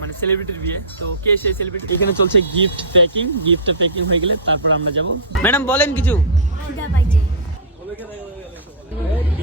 মানে সেলিব্রিটির বিয়ে। তো কে সেই সেলিব্রিটি এখানে চলছে গিফট প্যাকিং গিফট প্যাকিং হয়ে গেলে তারপর আমরা যাব। ম্যাডাম বলেন কিছু।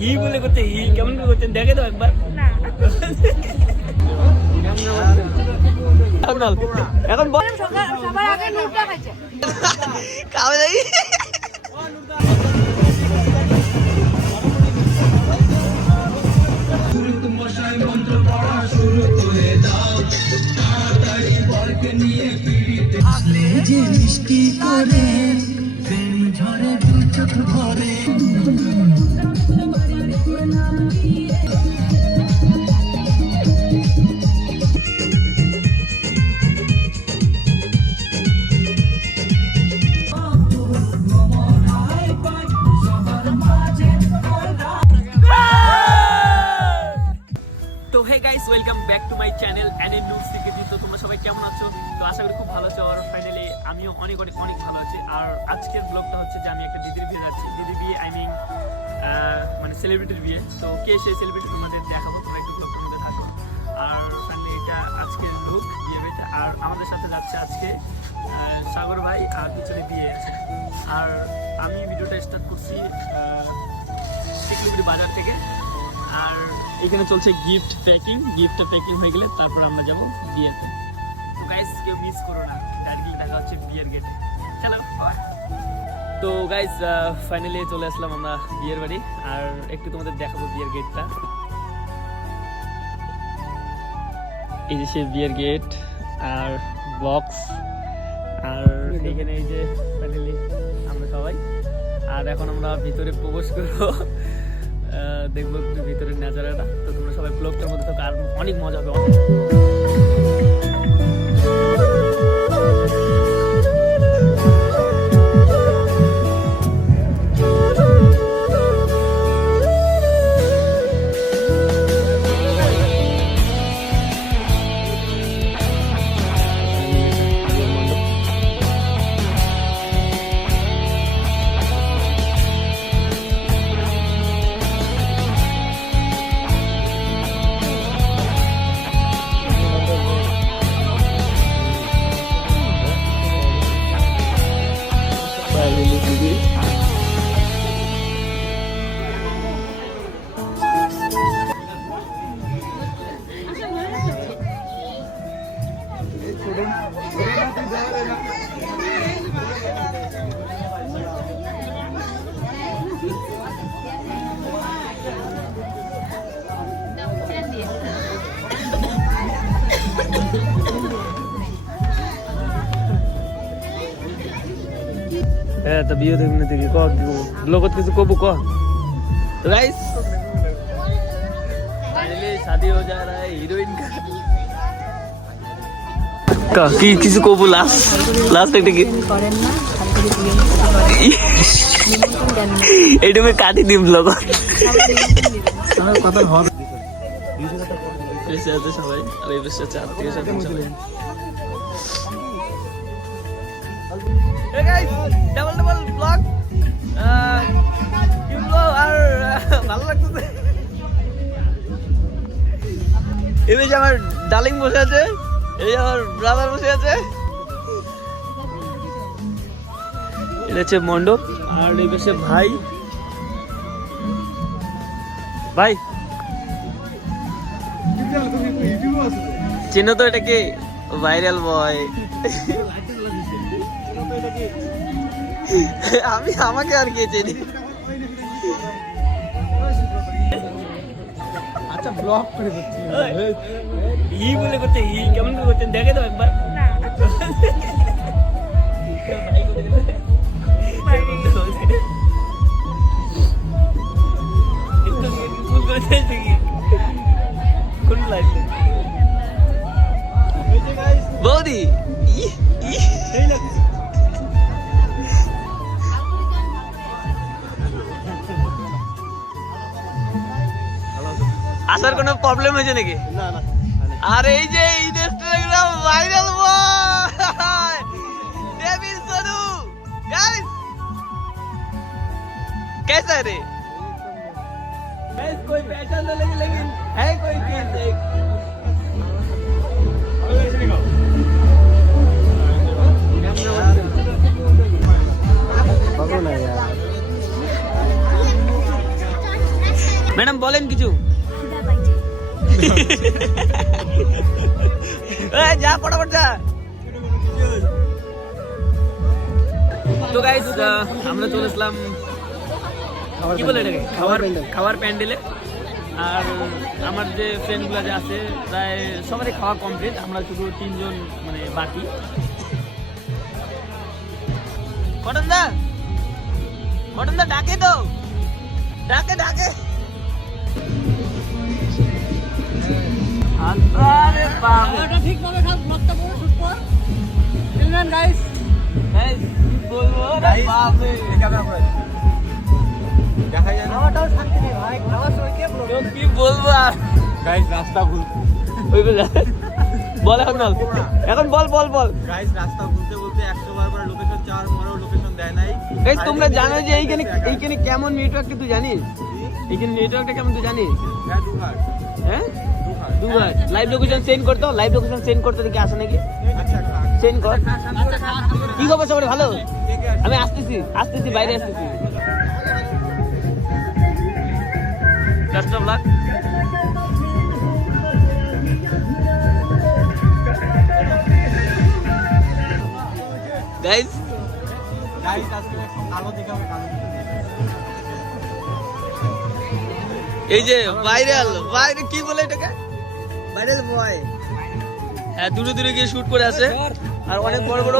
হি বলে করতে হি কেমন করে করতেন দেখে দাও একবার। এখন বল। এখন সবার আগে নুডটা খাইছে খাওয়া যাই sweet. কেমন আছো? তো আশা করি খুব ভালো আছো। আর ফাইনালি আমিও অনেক অনেক অনেক ভালো আছি। আর আজকের ব্লগটা হচ্ছে যে আমি একটা দিদির বিয়ে যাচ্ছি। দিদির বিয়ে আই মিন মানে সেলিব্রিটির বিয়ে। তো কে সেই সেলিব্রিটি তোমাদের দেখাবো? তোমরা একটু ব্লগটার মধ্যে থাকো। আর ফাইনালি এটা আজকের লুক বিয়ে আর আমাদের সাথে যাচ্ছে আজকে সাগর ভাই আর পিছনে বিয়ে। আর আমি ভিডিওটা স্টার্ট করছি শিকলিগুড়ি বাজার থেকে। আর এখানে চলছে গিফট প্যাকিং গিফট প্যাকিং হয়ে গেলে তারপর আমরা যাব বিয়েতে। গাইস কেউ মিস করো দেখা হচ্ছে বিয়ের তো গাইস ফাইনালি চলে আসলাম আমরা বিয়ের বাড়ি। আর একটু তোমাদের দেখাবো বিয়ের গেটটা এই যে সে বিয়ের গেট আর বক্স আর এখানে এই যে ফাইনালি আমরা সবাই। আর এখন আমরা ভিতরে প্রবেশ করব। দেখব একটু ভিতরের নেচারাটা তো তোমরা সবাই ব্লগটার মধ্যে থাকো, আর অনেক মজা হবে, অনেক। হ্যাঁ তো বিয়ে দেখুন দেখি ক ব্লগত কিছু কবু ক राइस फाइनली शादी हो जा रहा है हीरोइन का का কি কিছু কবু লাস্ট লাস্ট একটা কি এটা আমি কাটি দিম ব্লগ এসে আছে সবাই আর এই বসে আছে আত্মীয় স্বজন সবাই Uh, কি বলব আর ভালো লাগতেছে। এই বেশি আমার ডার্লিং বসে আছে। এই যে আমার ব্রাদার বসে আছে। এটা হচ্ছে মণ্ডপ আর এই পাশে ভাই। ভাই। চিনো তো এটা কি ভাইরাল বয় আমি আমাকে আর কে চিনি? আচ্ছা ব্লগ করে দিচ্ছি। হি বলে করতে হি কেমন করে করতেন দেখে দাও একবার। না প্রবলেম হয়েছে নাকি না না আর এই যে Instagram viral boy devil Sonu guys कैसा रे मैडम बोलें किचू যা, ফটাফট আমরা চলে আসলাম, কি বলে খাবার খাবার প্যান্ডেলে। আর আমার যে ফ্রেন্ডগুলো যে আছে, প্রায় সবারই খাওয়া কমপ্লিট আমরা শুধু তিনজন মানে বাকি। কটন দা কটন দা ডাকে তো। ডাকে ডাকে। ঠিকভাবে খাল ব্লগটা পুরো শুট কর। চিলড্রেন গাইস Guys, কি বলব? রে বাপরে। দেখা যায় না? খাওয়াটাও শান্তি নেই ভাই। খাওয়ার সময় কে ব্লগ কি বলব আর? গাইস রাস্তা ভুল। ওই বলে। বল এখন বল। এখন বল বল বল। গাইস রাস্তা ভুলতে বলতে একশো বার করে লোকেশন চাওয়ার পরেও লোকেশন দেয় নাই। গাইস তোমরা জানো যে এইখানে এইখানে কেমন নেটওয়ার্ক তুই জানিস? এইখানে নেটওয়ার্কটা কেমন তুই জানিস? হ্যাঁ হ্যাঁ? লাইভ লোকেশন সেন্ড করতো লাইভ লোকেশন সেন্ড করতে দেখি আসে নাকি? সেন্ড কর। কি খবর সবাই, ভালো? আমি আসতেছি আসতেছি, বাইরে আসতেছি। গাইস গাইস এই যে ভাইরাল বাইরে কি বলে এটাকে? ভাইরাল বয় হ্যাঁ দূরে দূরে গিয়ে শুট করে আসে। আর অনেক বড় বড়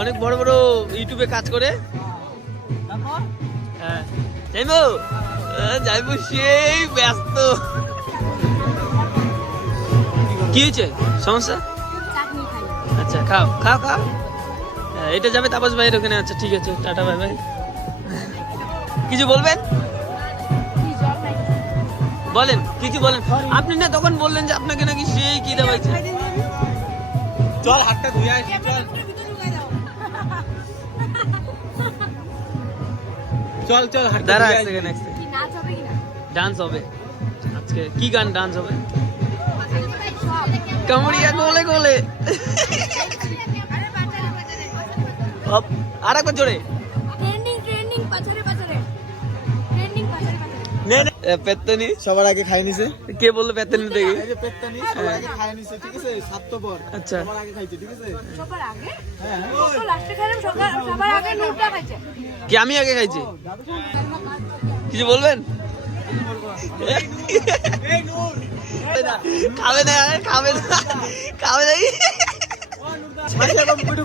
অনেক বড় বড় ইউটিউবে কাজ করে। হ্যাঁ। যাইবো যাইবো সেই ব্যস্ত। কি হয়েছে? সমস্যা? আচ্ছা খাও খাও খাও। হ্যাঁ, এটা যাবে তাপস ভাইয়ের ওখানে। আচ্ছা ঠিক আছে টাটা বাই বাই। কিছু বলবেন? বলেন কিছু বলেন? আপনি না তখন বললেন যে আপনাকে নাকি সেই কি দেওয়াইছে চল হাতটা ধুয়ে আসি চল। চল চল হাতটা দাঁড়া ধুয়ে এক আসি। সেকেন্ড এক সেকেন্ড ডান্স হবে। আজকে কি গান ডান্স হবে? কামড়িয়া গোলে গোলে। আর একবার জোরে। ট্রেন্ডিং ট্রেন্ডিং পাছারে পেত্তানি? সবার আগে খাই নিছে। কে বলল পেত্তানি দেখি? এই যে সবার আগে খাই নিছে ঠিক আছে? স্বার্থপর। আচ্ছা। সবার আগে খাইছে ঠিক আছে? সবার আগে? হ্যাঁ। লাস্টে খাইলাম সবার সবার আগে খাইছে। কি আমি আগে খাইছি? কিছু বলবেন? খাবে না খাবে না খাবে না। এখন ভিডিও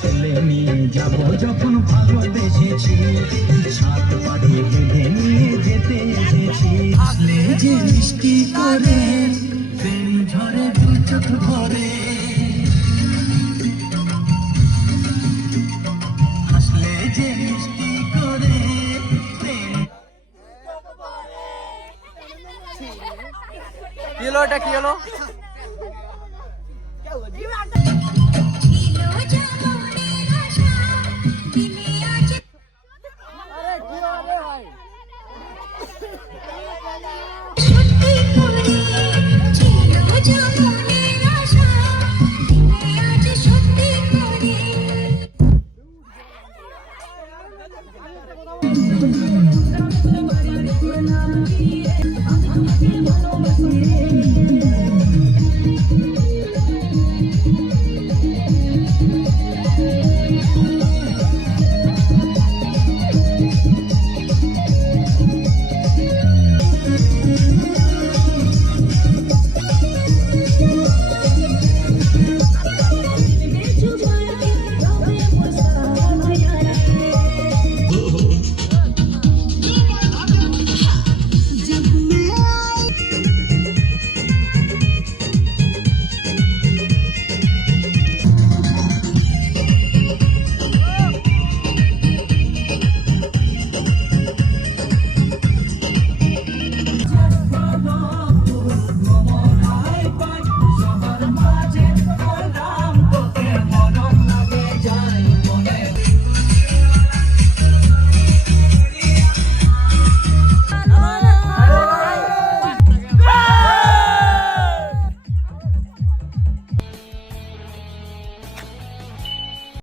ছেলে নিয়ে যাব যখন ভালোবেসেছি। সাত পাটি বেঁধে নিয়ে যেতে এসেছি। আসলে যে মিষ্টি করে প্রেম ঝরে দু চোখ ভরে। হাসলে যে মিষ্টি করে প্রেম কি হলো এটা কি হলো?